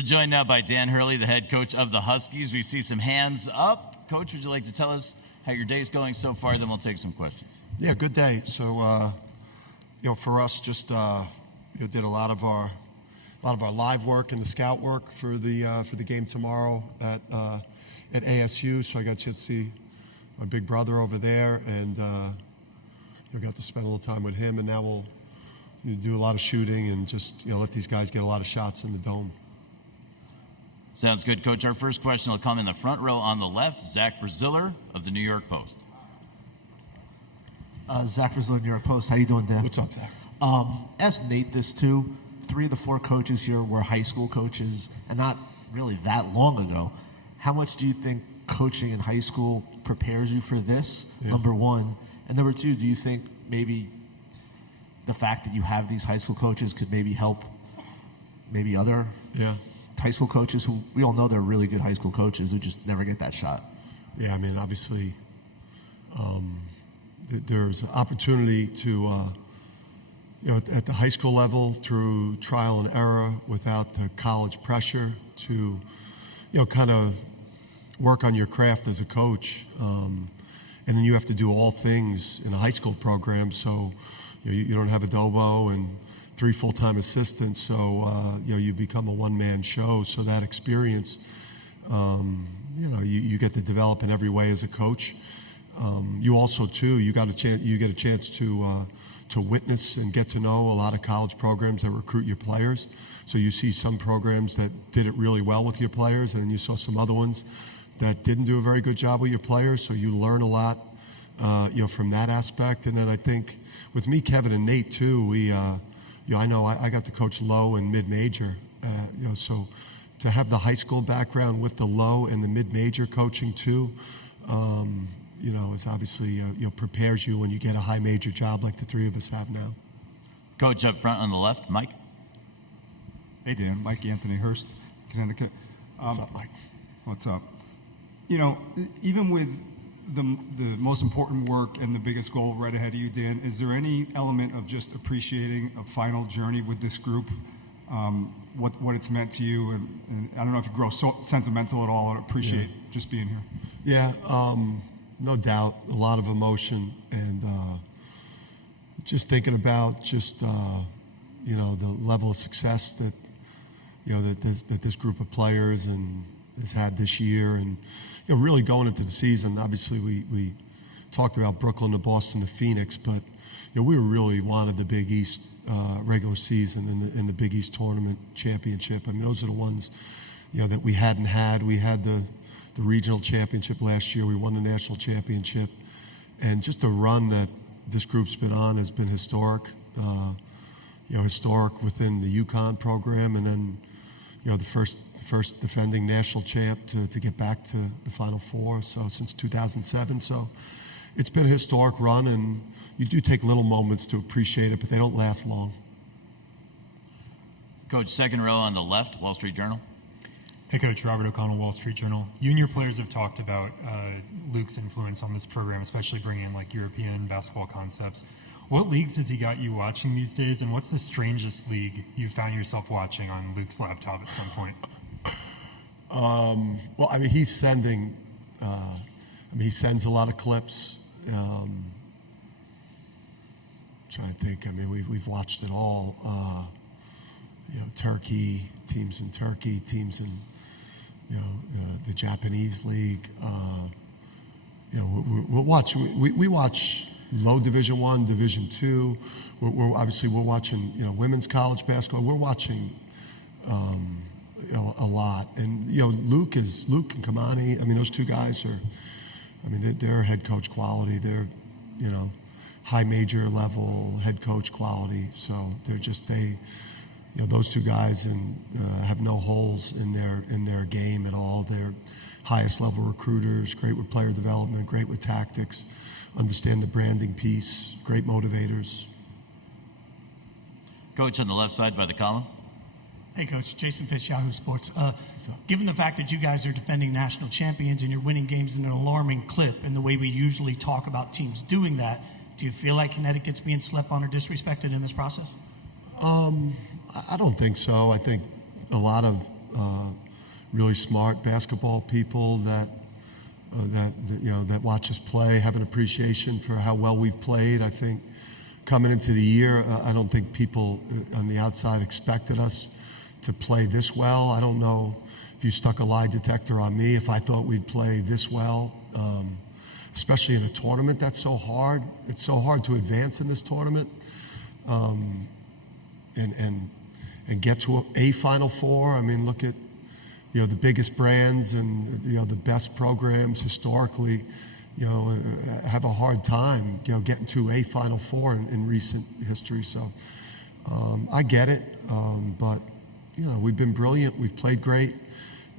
We're joined now by Dan Hurley, the head coach of the Huskies. We see some hands up. Coach, would you like to tell us how your day's going so far? Then we'll take some questions. Yeah, good day. So, for us, just did a lot of our live work and the scout work for the game tomorrow at ASU. So I got a chance to see my big brother over there, and got to spend a little time with him. And now we'll do a lot of shooting and just let these guys get a lot of shots in the dome. Sounds good, Coach. Our first question will come in the front row on the left. Zach Braziller of the New York Post. Zach Braziller, New York Post. How you doing, Dan? What's up, Zach? Ask Nate this too. 3 of the 4 coaches here were high school coaches, and not really that long ago. How much do you think coaching in high school prepares you for this, number one? And number 2, do you think maybe the fact that you have these high school coaches could maybe help maybe other high school coaches who we all know they're really good high school coaches who just never get that shot? Yeah, I mean, obviously, there's opportunity to, at the high school level through trial and error without the college pressure to, kind of work on your craft as a coach. And then you have to do all things in a high school program. So, you don't have a dobo and 3 full-time assistants. So, you become a one-man show. So that experience, you get to develop in every way as a coach. You also too, you get a chance to witness and get to know a lot of college programs that recruit your players. So you see some programs that did it really well with your players, and you saw some other ones that didn't do a very good job with your players. So you learn a lot, from that aspect. And then I think with me, Kevin, and Nate too, we, I know I got to coach low and mid-major, so to have the high school background with the low and the mid-major coaching too, is obviously, prepares you when you get a high major job like the 3 of us have now. Coach up front on the left, Mike. Hey, Dan. Mike Anthony Hurst, Connecticut. What's up, Mike? What's up? Even with the most important work and the biggest goal right ahead of you, Dan, is there any element of just appreciating a final journey with this group, what it's meant to you? And I don't know if you grow so sentimental at all or appreciate just being here. Yeah, no doubt, a lot of emotion, and just thinking about the level of success that that this group of players and has had this year, and really going into the season. Obviously, we talked about Brooklyn to Boston to Phoenix, but we really wanted the Big East regular season and the Big East tournament championship. I mean, those are the ones that we hadn't had. We had the regional championship last year. We won the national championship, and just the run that this group's been on has been historic. Historic within the UConn program, and then the first defending national champ to get back to the Final Four. So since 2007, so it's been a historic run, and you do take little moments to appreciate it, but they don't last long. Coach, second row on the left, Wall Street Journal. Hey, Coach. Robert O'Connell, Wall Street Journal. You and your players have talked about Luke's influence on this program, especially bringing in European basketball concepts. What leagues has he got you watching these days, and what's the strangest league you found yourself watching on Luke's laptop at some point? Well, I mean, he's sending. He sends a lot of clips. Trying to think. I mean, we've watched it all. Turkey, teams in Turkey, teams in the Japanese league. We'll watch. We watch low Division I, Division II. We're obviously watching women's college basketball. We're watching a lot, and Luke and Kamani. I mean, those 2 guys are. I mean, they're head coach quality. They're high major level head coach quality. So they're just those 2 guys and have no holes in their game at all. They're highest level recruiters, great with player development, great with tactics, understand the branding piece, great motivators. Coach on the left side by the column. Hey, Coach. Jason Fitz, Yahoo Sports. Given the fact that you guys are defending national champions and you're winning games in an alarming clip, and the way we usually talk about teams doing that, do you feel like Connecticut's being slept on or disrespected in this process? I don't think so. I think a lot of really smart basketball people that watch us play, have an appreciation for how well we've played. I think coming into the year, I don't think people on the outside expected us to play this well. I don't know if you stuck a lie detector on me if I thought we'd play this well, especially in a tournament that's so hard. It's so hard to advance in this tournament and get to a Final Four. I mean, look at the biggest brands and the best programs historically, have a hard time getting to a Final Four in recent history. So I get it, but we've been brilliant. We've played great.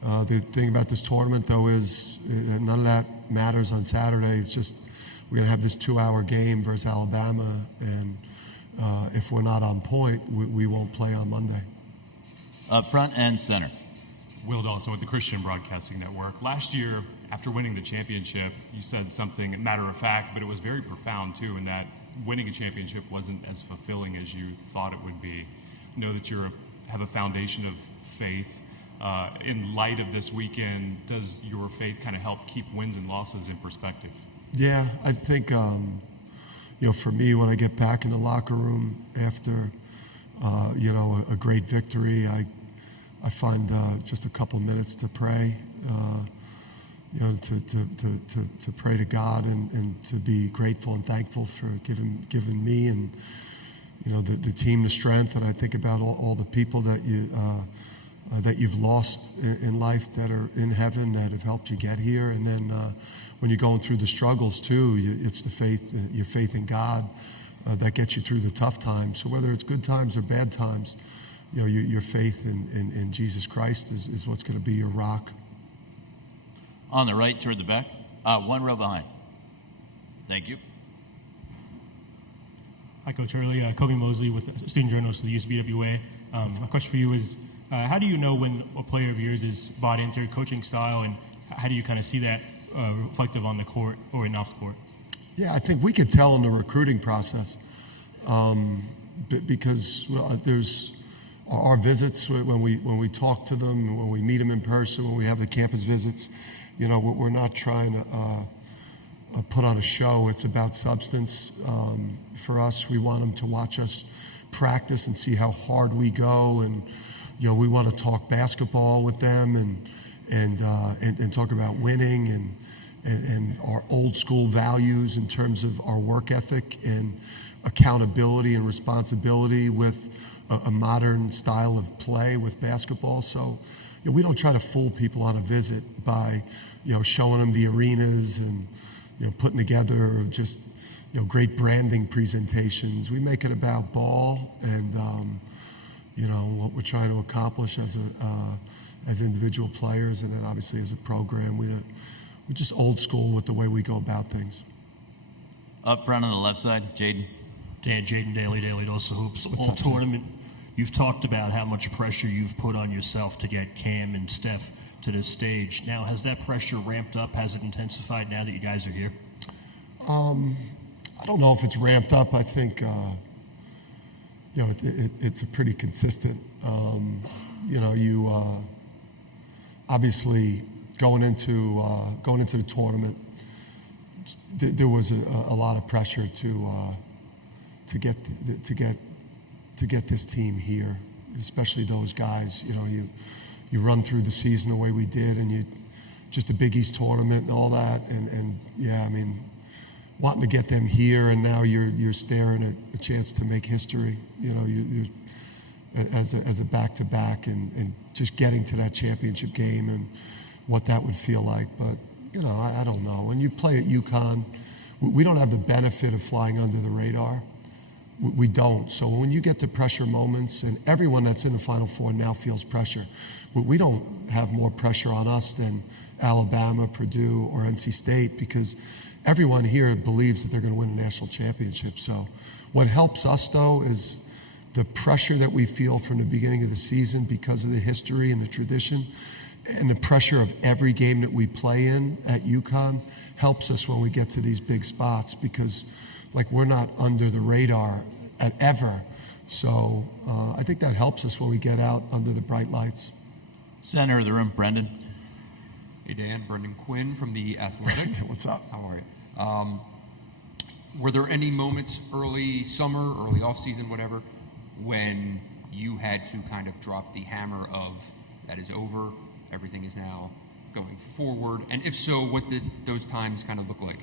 The thing about this tournament, though, is none of that matters on Saturday. It's just we're going to have this 2-hour game versus Alabama, and if we're not on point, we won't play on Monday. Up front and center. Will Dawson with the Christian Broadcasting Network. Last year, after winning the championship, you said something matter of fact, but it was very profound too, in that winning a championship wasn't as fulfilling as you thought it would be. Know that you have a foundation of faith. In light of this weekend, does your faith kind of help keep wins and losses in perspective? Yeah, I think for me, when I get back in the locker room after a great victory, I find just a couple minutes to pray, to pray to God and to be grateful and thankful for giving me and the team the strength. And I think about all the people that you've lost in life that are in heaven that have helped you get here. And then when you're going through the struggles too, it's your faith in God that gets you through the tough times. So whether it's good times or bad times, your faith in Jesus Christ is what's going to be your rock. On the right, toward the back. One row behind. Thank you. Hi, Coach Hurley. Kobe Mosley with student journalist of the USBWA. My question for you is, how do you know when a player of yours is bought into your coaching style, and how do you kind of see that reflective on the court or in off the court? Yeah, I think we could tell in the recruiting process because there's our visits when we talk to them, when we meet them in person, when we have the campus visits. We're not trying to put on a show. It's about substance. For us, we want them to watch us practice and see how hard we go, and we want to talk basketball with them and talk about winning and our old school values in terms of our work ethic and accountability and responsibility with a modern style of play with basketball. So we don't try to fool people on a visit by showing them the arenas and putting together just great branding presentations. We make it about ball and what we're trying to accomplish as individual players, and then obviously as a program. We're just old school with the way we go about things. Up front on the left side, Jaden. Jaden Daly Dose of Hoops. All tournament, you've talked about how much pressure you've put on yourself to get Cam and Steph to this stage. Now, has that pressure ramped up? Has it intensified now that you guys are here? I don't know if it's ramped up. I think it's a pretty consistent. Obviously going into the tournament, there was a lot of pressure to get this team here, especially those guys. You run through the season the way we did, and just the Big East tournament and all that, and yeah, I mean, wanting to get them here, and now you're staring at a chance to make history. You're as a back-to-back, and just getting to that championship game and what that would feel like. But I don't know. When you play at UConn, we don't have the benefit of flying under the radar. We don't. So when you get to pressure moments, and everyone that's in the Final Four now feels pressure, we don't have more pressure on us than Alabama, Purdue, or NC State, because everyone here believes that they're going to win a national championship. So what helps us, though, is the pressure that we feel from the beginning of the season because of the history and the tradition, and the pressure of every game that we play in at UConn helps us when we get to these big spots, because we're not under the radar ever. So I think that helps us when we get out under the bright lights. Center of the room, Brendan. Hey Dan, Brendan Quinn from The Athletic. What's up? How are you? Were there any moments early summer, early off-season, whatever, when you had to kind of drop the hammer of that is over, everything is now going forward? And if so, what did those times kind of look like?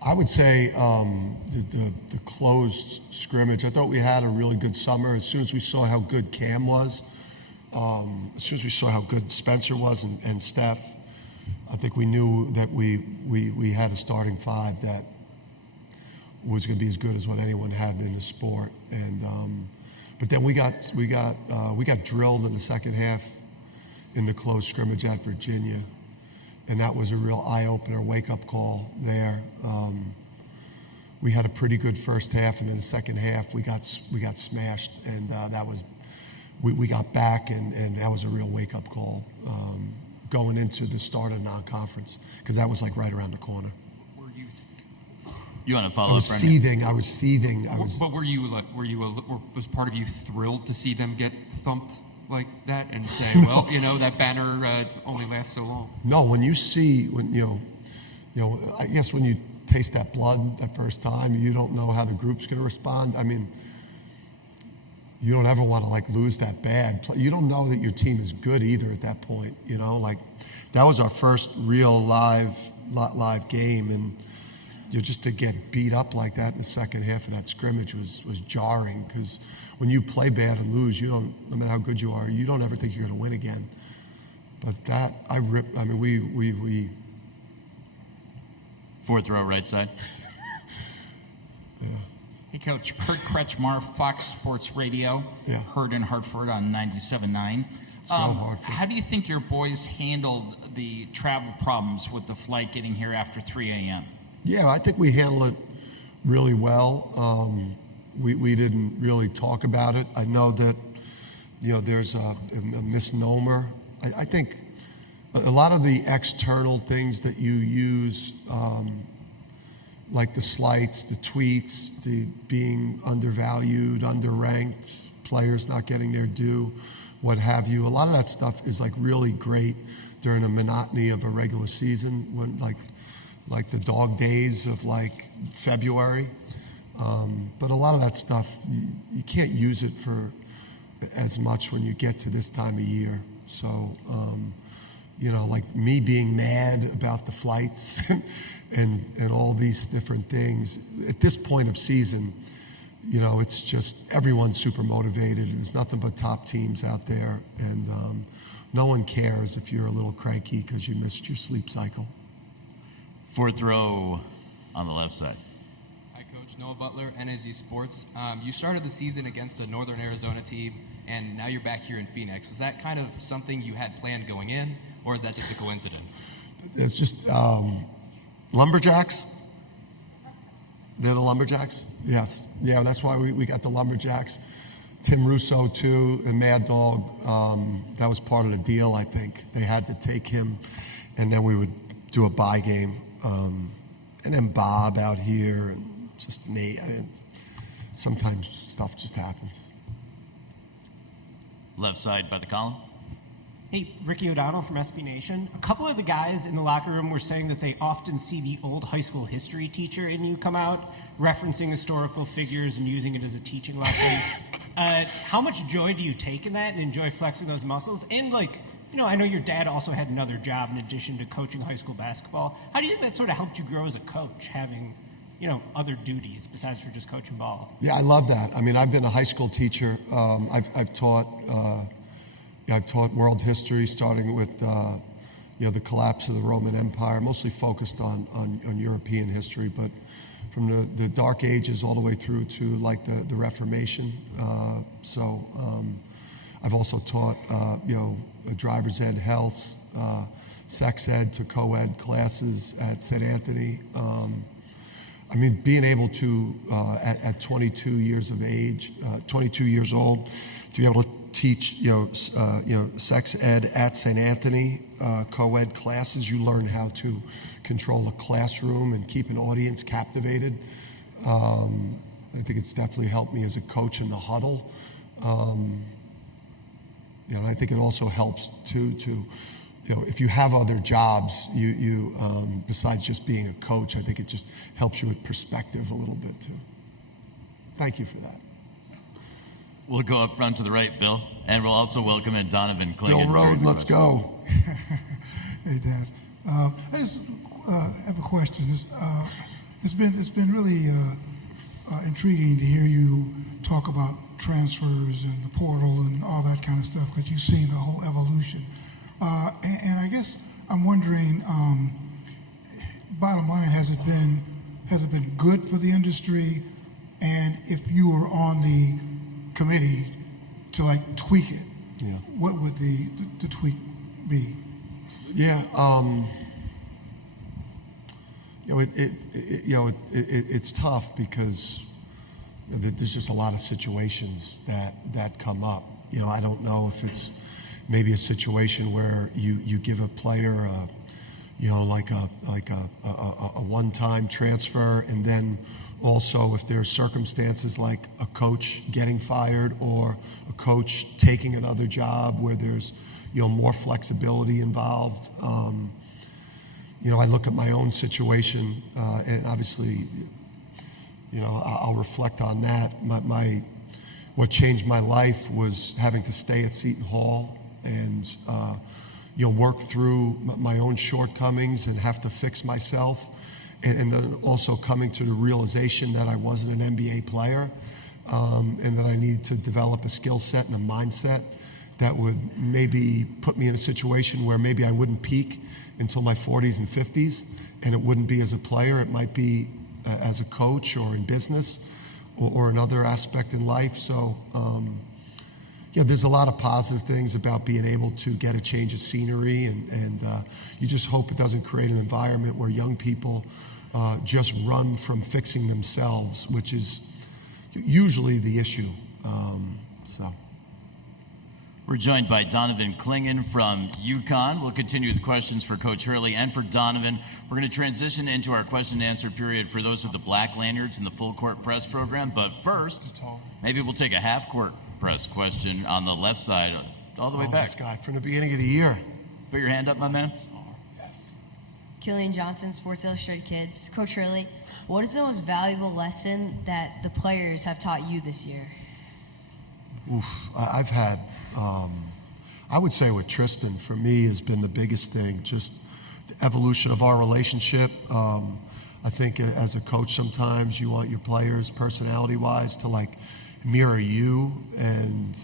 I would say the closed scrimmage. I thought we had a really good summer. As soon as we saw how good Cam was, as soon as we saw how good Spencer was and Steph, I think we knew that we had a starting five that was going to be as good as what anyone had in the sport. And but then we got drilled in the second half in the close scrimmage at Virginia, and that was a real eye-opener, wake-up call there. We had a pretty good first half, and in the second half we got smashed, and that was we got back, and that was a real wake-up call going into the start of non-conference, because that was like right around the corner. You want to follow I up, was Brendan? seething. I was seething. But was part of you thrilled to see them get thumped like that and say, well, that banner only lasts so long? No, when you see, I guess when you taste that blood that first time, you don't know how the group's going to respond. I mean, you don't ever want to lose that bad. You don't know that your team is good either at that point. That was our first real live game, and just to get beat up like that in the second half of that scrimmage was jarring, because when you play bad and lose, no matter how good you are, you don't ever think you're going to win again. But we Fourth row, right side. Yeah. Hey, Coach. Kurt Kretschmar, Fox Sports Radio. Yeah. Heard in Hartford on 97.9. How do you think your boys handled the travel problems with the flight getting here after 3 a.m.? Yeah, I think we handled it really well. We didn't really talk about it. I know that there's a misnomer. I think a lot of the external things that you use, like the slights, the tweets, the being undervalued, underranked, players not getting their due, what have you. A lot of that stuff is really great during the monotony of a regular season, when like the dog days of February. But a lot of that stuff, you can't use it for as much when you get to this time of year. So, me being mad about the flights and all these different things, at this point of season, it's just everyone's super motivated. There's nothing but top teams out there, and no one cares if you're a little cranky because you missed your sleep cycle. Fourth row on the left side. Hi, Coach. Noah Butler, NAZ Sports. You started the season against a Northern Arizona team, and now you're back here in Phoenix. Was that kind of something you had planned going in, or is that just a coincidence? It's just Lumberjacks. They're the Lumberjacks? Yes. Yeah, that's why we got the Lumberjacks. Tim Russo, too, and Mad Dog. That was part of the deal, I think. They had to take him, and then we would do a bye game. And then Bob out here, and just Nate. Sometimes stuff just happens. Left side by the column. Hey, Ricky O'Donnell from SB Nation. A couple of the guys in the locker room were saying that they often see the old high school history teacher in you come out, referencing historical figures and using it as a teaching lesson. How much joy do you take in that and enjoy flexing those muscles? And I know your dad also had another job in addition to coaching high school basketball. How do you think that sort of helped you grow as a coach, having, other duties besides for just coaching ball? Yeah, I love that. I mean, I've been a high school teacher. I've taught world history, starting with the collapse of the Roman Empire, mostly focused on European history, but from the Dark Ages all the way through to the Reformation. I've also taught driver's ed, health, sex ed to co-ed classes at St. Anthony. Being able to, at 22 years of age, 22 years old, to be able to teach, sex ed at St. Anthony, co-ed classes, you learn how to control a classroom and keep an audience captivated. I think it's definitely helped me as a coach in the huddle. You know, and I think it also helps to you know, if you have other jobs, you besides just being a coach, I think it just helps you with perspective a little bit too. Thank you for that. We'll go up front to the right, Bill, and we'll also welcome in Donovan Clingan. Bill Road, let's go. Hey, Dad. I just have a question. It's been really intriguing to hear you talk about transfers and the portal and all that kind of stuff, because you've seen the whole evolution. And I guess I'm wondering, bottom line, has it been good for the industry? And if you were on the committee to like tweak it, yeah, what would the tweak be? Yeah, you know, it's tough because there's just a lot of situations that come up. You know, I don't know if it's maybe a situation where you give a player you know, like a one-time transfer, and then also if there's circumstances like a coach getting fired or a coach taking another job where there's, you know, more flexibility involved. You know, I look at my own situation, and obviously, you know, I'll reflect on that. What changed my life was having to stay at Seton Hall and you know, work through my own shortcomings and have to fix myself, and then also coming to the realization that I wasn't an NBA player, and that I needed to develop a skill set and a mindset that would maybe put me in a situation where maybe I wouldn't peak until my 40s and 50s, and it wouldn't be as a player. It might be as a coach or in business or another aspect in life. So, yeah, there's a lot of positive things about being able to get a change of scenery, and you just hope it doesn't create an environment where young people just run from fixing themselves, which is usually the issue. So. We're joined by Donovan Clingan from UConn. We'll continue with questions for Coach Hurley and for Donovan. We're going to transition into our question and answer period for those with the black lanyards in the full court press program. But first, maybe we'll take a half court press question on the left side, all the way back. This guy from the beginning of the year. Put your hand up, my man. Yes. Killian Johnson, Sports Illustrated Kids. Coach Hurley, what is the most valuable lesson that the players have taught you this year? Oof, I've had, I would say with Tristan, for me, has been the biggest thing, just the evolution of our relationship. I think as a coach, sometimes you want your players, personality-wise, to like mirror you and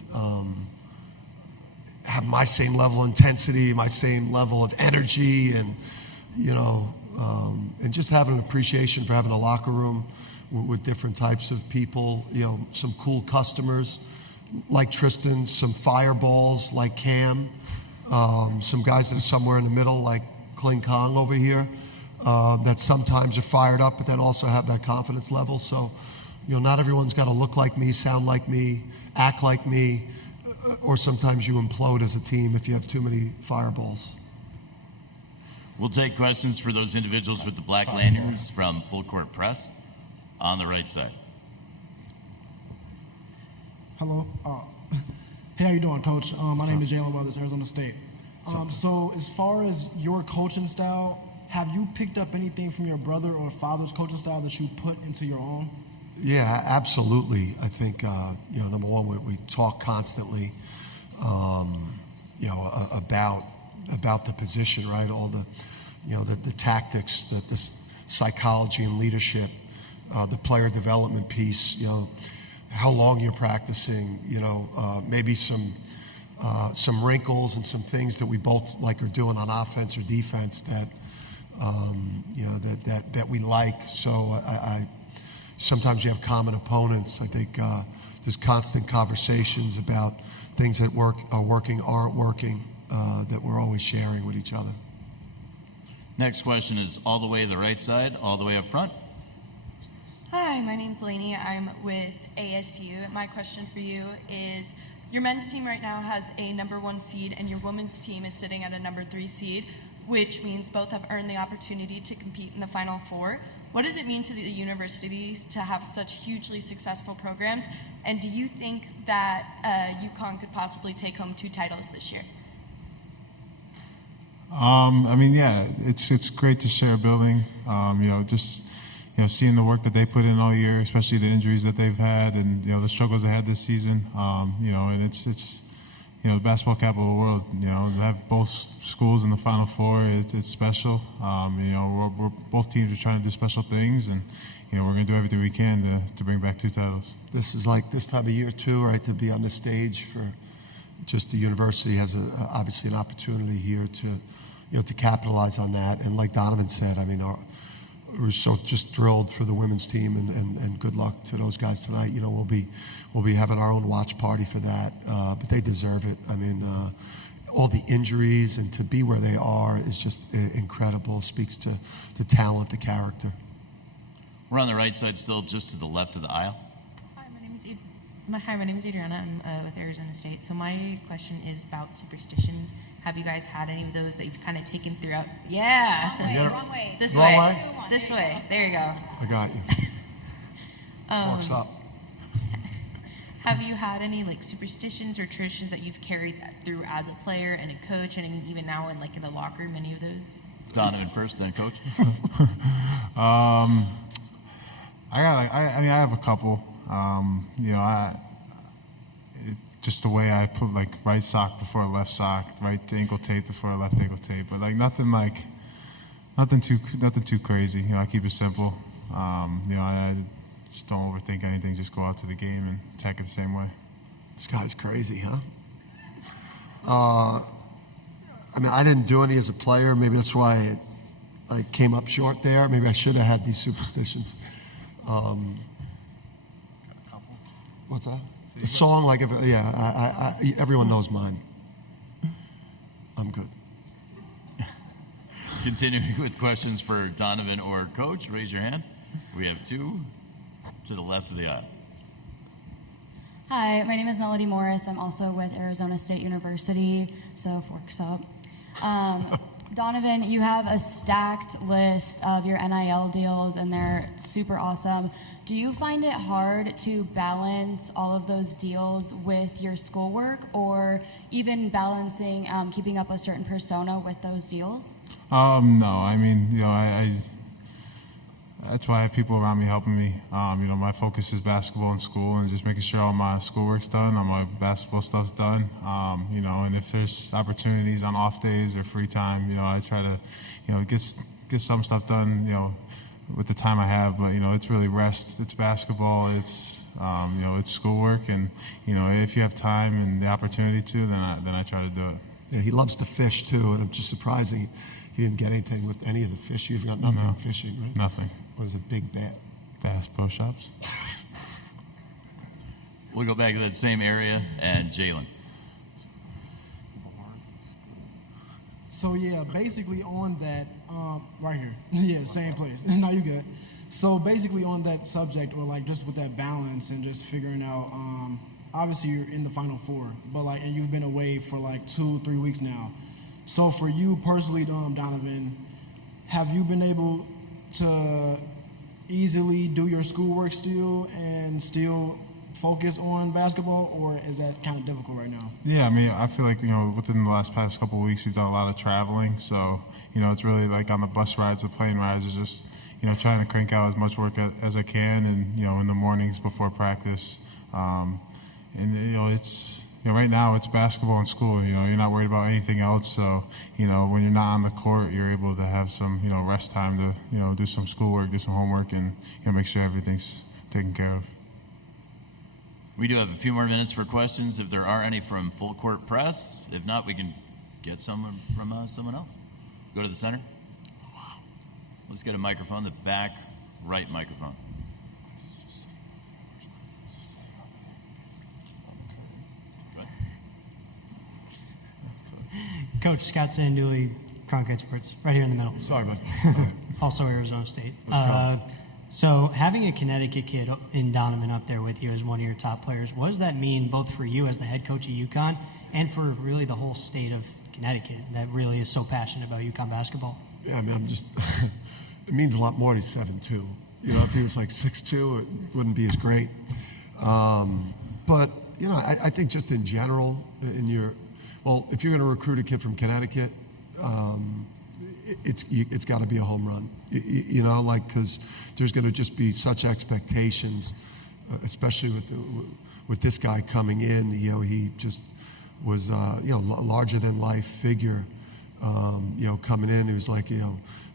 have my same level of intensity, my same level of energy, and, you know, and just having an appreciation for having a locker room with different types of people, you know, some cool customers like Tristan, some fireballs like Cam, some guys that are somewhere in the middle like Clingan over here, that sometimes are fired up but then also have that confidence level. So, you know, not everyone's got to look like me, sound like me, act like me, or sometimes you implode as a team if you have too many fireballs. We'll take questions for those individuals with the black lanyards from Full Court Press on the right side. Hello. Hey, how you doing, Coach? My name is Jalen Brothers, Arizona State. So as far as your coaching style, have you picked up anything from your brother or father's coaching style that you put into your own? Yeah, absolutely. I think, you know, number one, we talk constantly, you know, about the position, right? All the, you know, the tactics, the psychology and leadership, the player development piece, you know, how long you're practicing, you know, maybe some wrinkles and some things that we both like are doing on offense or defense that, you know, that we like. So I sometimes you have common opponents. I think there's constant conversations about things that are working, aren't working, that we're always sharing with each other. Next question is all the way to the right side, all the way up front. Hi, my name's Lainey. I'm with ASU. My question for you is, your men's team right now has a #1 seed and your women's team is sitting at a #3 seed. which means both have earned the opportunity to compete in the Final Four. What does it mean to the universities to have such hugely successful programs? And do you think that UConn could possibly take home 2 titles this year? I mean, yeah, it's great to share a building. Just seeing the work that they put in all year, especially the injuries that they've had, and the struggles they had this season. And it's the basketball capital of the world. To have both schools in the Final Four, it's special. We're both teams are trying to do special things, and we're going to do everything we can to bring back 2 titles. This is like this time of year too, right? To be on the stage for just the university has obviously an opportunity here to capitalize on that. And like Donovan said, I mean, we're so just thrilled for the women's team, and good luck to those guys tonight. We'll be having our own watch party for that, but they deserve it. I mean, all the injuries and to be where they are is just incredible. Speaks to the talent, the character. We're on the right side still, just to the left of the aisle. Hi, my name is Adriana. I'm with Arizona State. So my question is about superstitions. Have you guys had any of those that you've kind of taken throughout? Yeah. Wrong way. This Wrong way. way? This way. There you go. I got you. Forks up. Have you had any superstitions or traditions that you've carried through as a player and a coach, and I mean even now in the locker room, any of those? Donovan first, then Coach. I have a couple. Just the way I put right sock before left sock, right ankle tape before left ankle tape, but nothing too crazy. I keep it simple. I just don't overthink anything. Just go out to the game and attack it the same way. This guy's crazy, huh? I mean, I didn't do any as a player. Maybe that's why I came up short there. Maybe I should have had these superstitions. What's that? A song everyone knows mine. I'm good. Continuing with questions for Donovan or Coach, raise your hand. We have 2 to the left of the aisle. Hi, my name is Melody Morris. I'm also with Arizona State University, so forks up. Donovan, you have a stacked list of your NIL deals, and they're super awesome. Do you find it hard to balance all of those deals with your schoolwork, or even balancing keeping up a certain persona with those deals? No, I mean, that's why I have people around me helping me. My focus is basketball and school, and just making sure all my schoolwork's done, all my basketball stuff's done. And if there's opportunities on off days or free time, I try to, get some stuff done, with the time I have. But it's really rest. It's basketball. It's it's schoolwork, and if you have time and the opportunity to, then I try to do it. Yeah, he loves to fish too, and I'm just surprised he didn't get anything with any of the fish. You've got nothing fishing, right? Nothing. What is it, big bat? Bass Pro Shops. We'll go back to that same area, and Jalen. So yeah, basically on that, right here. Yeah, same place. No, you good. So basically on that subject, or just with that balance and just figuring out, obviously you're in the Final Four, but and you've been away for 2-3 weeks now. So for you personally, Donovan, have you been able to easily do your schoolwork still and still focus on basketball, or is that kind of difficult right now? Yeah, I mean, I feel like, within the past couple of weeks, we've done a lot of traveling. So, it's really on the bus rides, the plane rides, is just, trying to crank out as much work as I can, and, in the mornings before practice. It's, right now it's basketball and school. You're not worried about anything else. So, when you're not on the court, you're able to have some, rest time to, do some schoolwork, do some homework, and, make sure everything's taken care of. We do have a few more minutes for questions, if there are any from Full Court Press. If not, we can get some from someone else. Go to the center. Let's get a microphone, the back right microphone. Coach Scott Sanduli, Cronkite Sports, right here in the middle. Sorry, bud. Also Arizona State. Let's go. So having a Connecticut kid in Donovan up there with you as one of your top players, what does that mean both for you as the head coach at UConn and for really the whole state of Connecticut that really is so passionate about UConn basketball? Yeah, I mean, I'm just, it means a lot more that he's 7'2". You know, if he was like 6'2", it wouldn't be as great. But, you know, I think just in general, if you're going to recruit a kid from Connecticut, it's got to be a home run. You know, like, because there's going to just be such expectations, especially with this guy coming in. You know, he just was, larger than life figure. Coming in, he was like,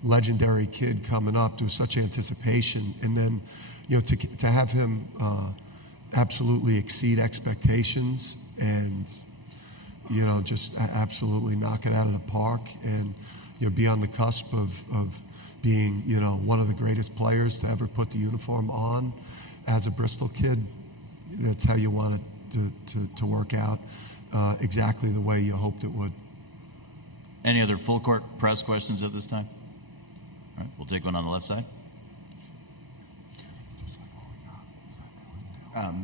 legendary kid coming up. There was such anticipation, and then, to have him absolutely exceed expectations and, just absolutely knock it out of the park, and be on the cusp of being, one of the greatest players to ever put the uniform on as a Bristol kid. That's how you want it to work out exactly the way you hoped it would. Any other full court press questions at this time? All right, we'll take one on the left side.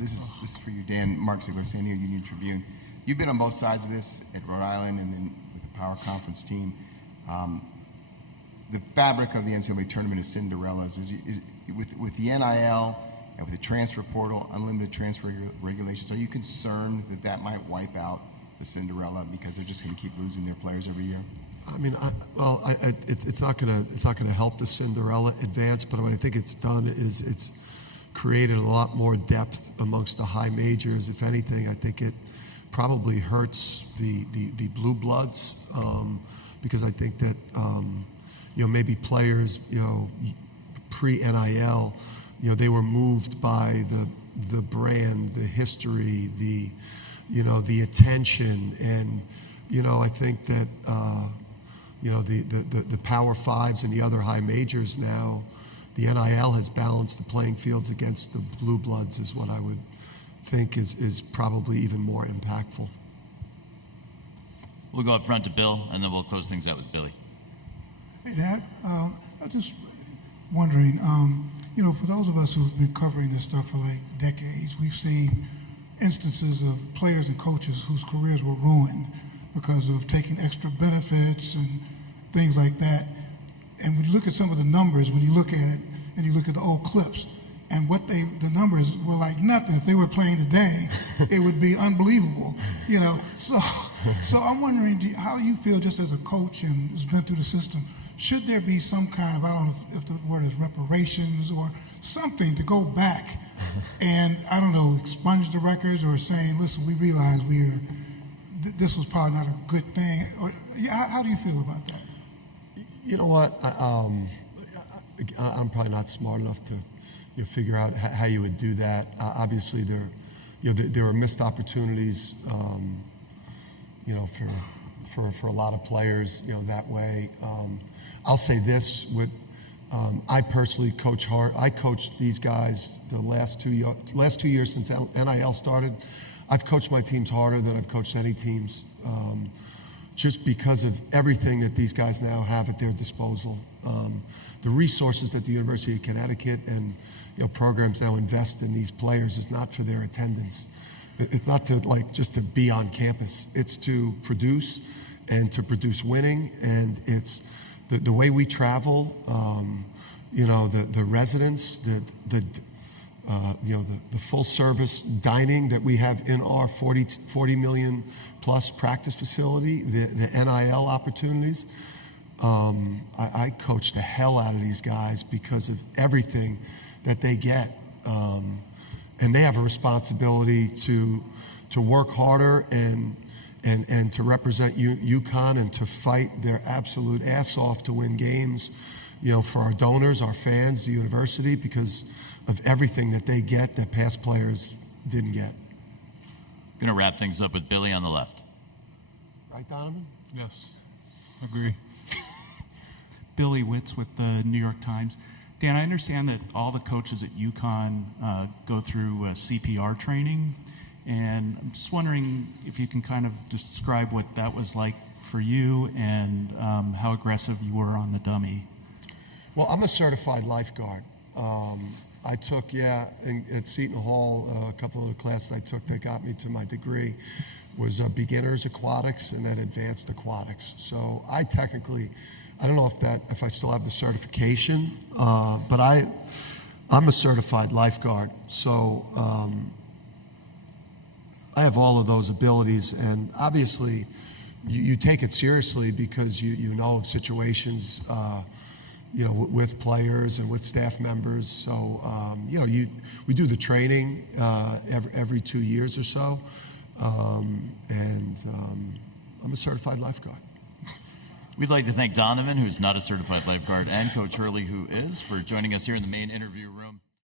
This is for you, Dan. Mark Ziegler, San Diego Union Tribune. You've been on both sides of this at Rhode Island and then with the Power Conference team. The fabric of the NCAA tournament is Cinderellas. With the NIL and with the transfer portal, unlimited transfer regulations, are you concerned that might wipe out the Cinderella because they're just going to keep losing their players every year? I mean, it's not going to help the Cinderella advance, but what I think it's done is it's created a lot more depth amongst the high majors. If anything, I think it probably hurts the blue bloods because I think that maybe players pre-NIL they were moved by the brand, the history, the attention, and I think that the Power Fives and the other high majors now, the NIL has balanced the playing fields against the blue bloods, is what I would think is probably even more impactful. We'll go up front to Bill, and then we'll close things out with Billy. Hey, Dad. I was just wondering, for those of us who've been covering this stuff for like decades, we've seen instances of players and coaches whose careers were ruined because of taking extra benefits and things like that. And when you look at some of the numbers, when you look at it and you look at the old clips, and the numbers were like nothing. If they were playing today, it would be unbelievable, So I'm wondering, how do you feel just as a coach and who's been through the system? Should there be some kind of, I don't know if the word is reparations or something to go back and, I don't know, expunge the records, or saying, listen, we realize this was probably not a good thing? Or, how do you feel about that? You know what? I'm probably not smart enough to figure out how you would do that. Obviously, there are missed opportunities, for a lot of players, that way. I'll say this: I personally coach hard. I coached these guys the last 2 years since NIL started. I've coached my teams harder than I've coached any teams, just because of everything that these guys now have at their disposal. The resources that the University of Connecticut and programs now invest in these players is not for their attendance. It's not to just to be on campus. It's to produce and to produce winning. And it's the way we travel. The residents, the full service dining that we have in our 40 million plus practice facility, the NIL opportunities. I coach the hell out of these guys because of everything that they get, and they have a responsibility to work harder and to represent UConn and to fight their absolute ass off to win games, for our donors, our fans, the university, because of everything that they get that past players didn't get. Going to wrap things up with Billy on the left. Right, Donovan? Yes, agree. Billy Witz with the New York Times. Dan, I understand that all the coaches at UConn go through CPR training, and I'm just wondering if you can kind of describe what that was like for you and how aggressive you were on the dummy. Well, I'm a certified lifeguard, I took, at Seton Hall, a couple of the classes I took that got me to my degree was beginners aquatics and then advanced aquatics. So I don't know if I still have the certification, but I'm a certified lifeguard. So I have all of those abilities, and obviously you take it seriously because you know of situations, with players and with staff members. So, we do the training every 2 years or so, and I'm a certified lifeguard. We'd like to thank Donovan, who's not a certified lifeguard, and Coach Hurley, who is, for joining us here in the main interview room.